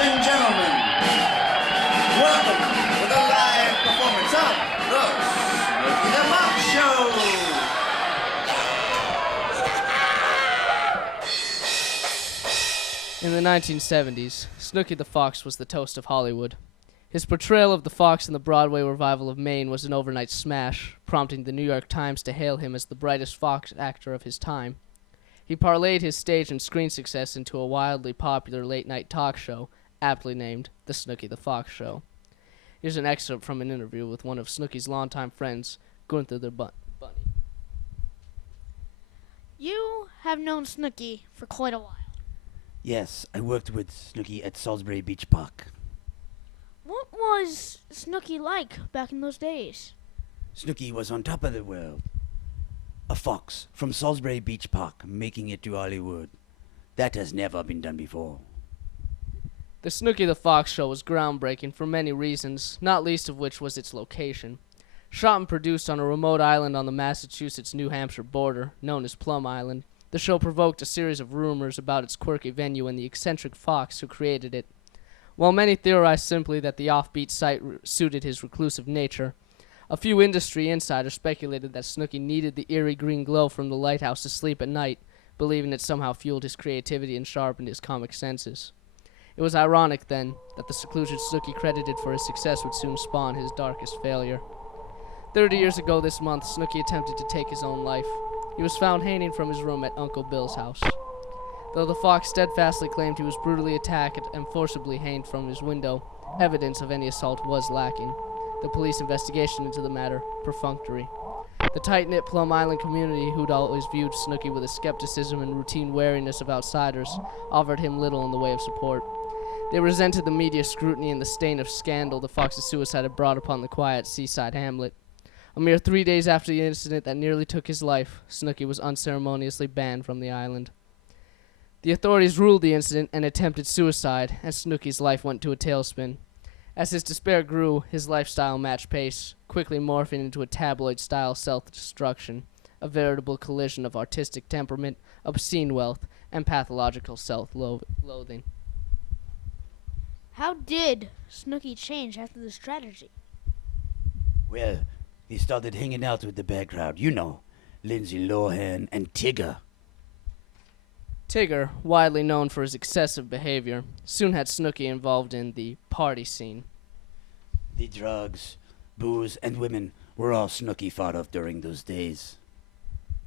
and gentlemen, welcome to the live performance of the Snooky the Fox Show. In the 1970s, Snooky the Fox was the toast of Hollywood. His portrayal of the Fox in the Broadway revival of Maine was an overnight smash, prompting the New York Times to hail him as the brightest Fox actor of his time. He parlayed his stage and screen success into a wildly popular late-night talk show, aptly named The Snooky the Fox Show. Here's an excerpt from an interview with one of Snooky's longtime friends, Gunther the Bunny. You have known Snooky for quite a while. Yes, I worked with Snooky at Salisbury Beach Park. What was Snooky like back in those days? Snooky was on top of the world. A fox from Salisbury Beach Park making it to Hollywood. That has never been done before. The Snooky the Fox Show was groundbreaking for many reasons, not least of which was its location. Shot and produced on a remote island on the Massachusetts-New Hampshire border, known as Plum Island, the show provoked a series of rumors about its quirky venue and the eccentric fox who created it. While many theorized simply that the offbeat site suited his reclusive nature, a few industry insiders speculated that Snooky needed the eerie green glow from the lighthouse to sleep at night, believing it somehow fueled his creativity and sharpened his comic senses. It was ironic, then, that the seclusion Snooky credited for his success would soon spawn his darkest failure. 30 years ago this month, Snooky attempted to take his own life. He was found hanging from his room at Uncle Bill's house. Though the fox steadfastly claimed he was brutally attacked and forcibly hanged from his window, evidence of any assault was lacking. The police investigation into the matter perfunctory. The tight-knit Plum Island community, who'd always viewed Snooky with a skepticism and routine wariness of outsiders, offered him little in the way of support. They resented the media scrutiny and the stain of scandal the fox's suicide had brought upon the quiet seaside hamlet. A mere 3 days after the incident that nearly took his life, Snooky was unceremoniously banned from the island. The authorities ruled the incident an attempted suicide, and Snooky's life went to a tailspin. As his despair grew, his lifestyle matched pace, quickly morphing into a tabloid-style self-destruction, a veritable collision of artistic temperament, obscene wealth, and pathological self-loathing. How did Snooky change after this tragedy? Well, he started hanging out with the bad crowd. You know, Lindsay Lohan and Tigger. Tigger, widely known for his excessive behavior, soon had Snooky involved in the party scene. The drugs, booze, and women were all Snooky thought of during those days.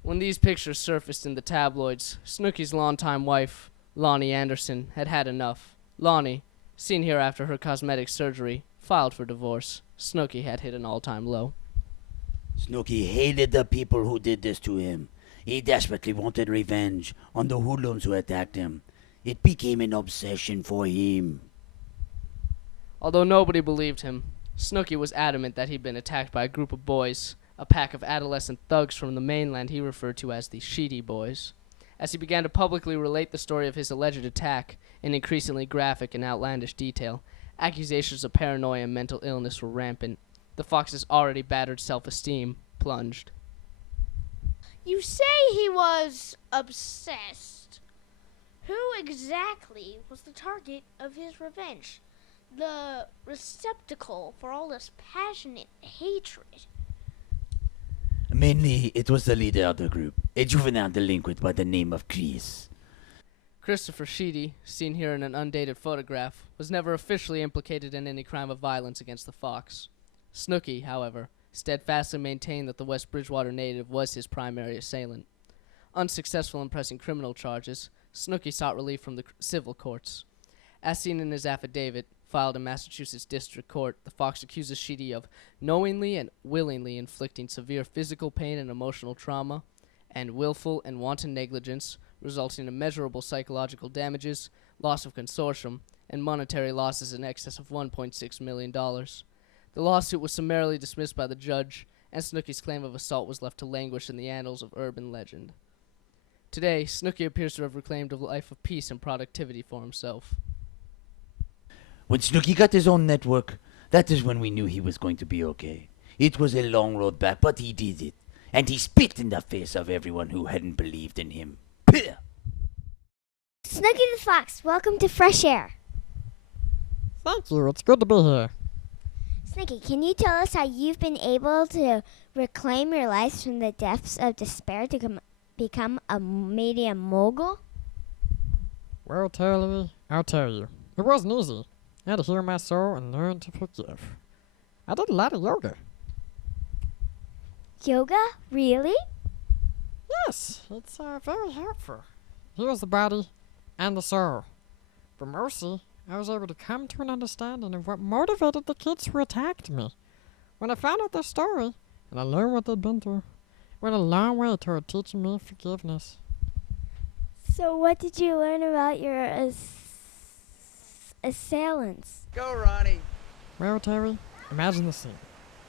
When these pictures surfaced in the tabloids, Snooky's longtime wife, Lonnie Anderson, had had enough. Lonnie, seen here after her cosmetic surgery, filed for divorce. Snooky had hit an all-time low. Snooky hated the people who did this to him. He desperately wanted revenge on the hoodlums who attacked him. It became an obsession for him. Although nobody believed him, Snooky was adamant that he'd been attacked by a group of boys, a pack of adolescent thugs from the mainland he referred to as the Sheedy Boys. As he began to publicly relate the story of his alleged attack in increasingly graphic and outlandish detail, accusations of paranoia and mental illness were rampant. The fox's already battered self-esteem plunged. You say he was obsessed. Who exactly was the target of his revenge? The receptacle for all this passionate hatred? Mainly, it was the leader of the group, a juvenile delinquent by the name of Chris. Christopher Sheedy, seen here in an undated photograph, was never officially implicated in any crime of violence against the fox. Snooky, however, steadfastly maintained that the West Bridgewater native was his primary assailant. Unsuccessful in pressing criminal charges, Snooky sought relief from the civil courts. As seen in his affidavit, filed in Massachusetts District Court, the fox accuses Sheedy of knowingly and willingly inflicting severe physical pain and emotional trauma, and willful and wanton negligence, resulting in immeasurable psychological damages, loss of consortium, and monetary losses in excess of $1.6 million. The lawsuit was summarily dismissed by the judge, and Snooky's claim of assault was left to languish in the annals of urban legend. Today, Snooky appears to have reclaimed a life of peace and productivity for himself. When Snooky got his own network, that is when we knew he was going to be okay. It was a long road back, but he did it. And he spit in the face of everyone who hadn't believed in him. Pah! Snooky the Fox, welcome to Fresh Air. Thank you. It's good to be here. Snooky, can you tell us how you've been able to reclaim your lives from the depths of despair to become a media mogul? Well, Charlie, I'll tell you. It wasn't easy. I had to heal my soul and learn to forgive. I did a lot of yoga. Yoga? Really? Yes, it's very helpful. Heals the body and the soul. For mercy, I was able to come to an understanding of what motivated the kids who attacked me. When I found out their story, and I learned what they'd been through, it went a long way toward teaching me forgiveness. So what did you learn about your assailants? Go, Ronnie. Well, Terry, imagine the scene.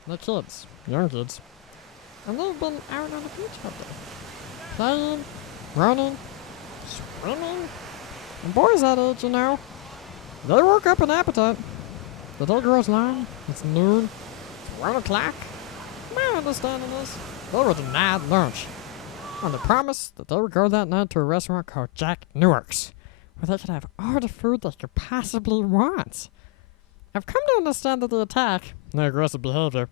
They're kids, young kids, and they've been out on the beach all day, playing, running, swimming. And boys that age, you know, they woke up an appetite. The day grows long, it's noon, it's 1 o'clock. My understanding is they were denied lunch, on the promise that they would go that night to a restaurant called Jack Newark's, where they could have all the food they could possibly want. I've come to understand that the attack, their aggressive behavior,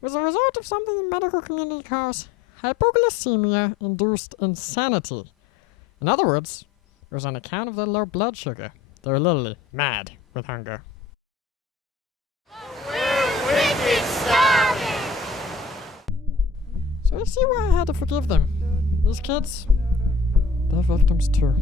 was a result of something the medical community calls hypoglycemia-induced insanity. In other words, it was on account of their low blood sugar. They were literally mad with hunger. We're wicked starving! So you see why I had to forgive them. These kids, they're victims too.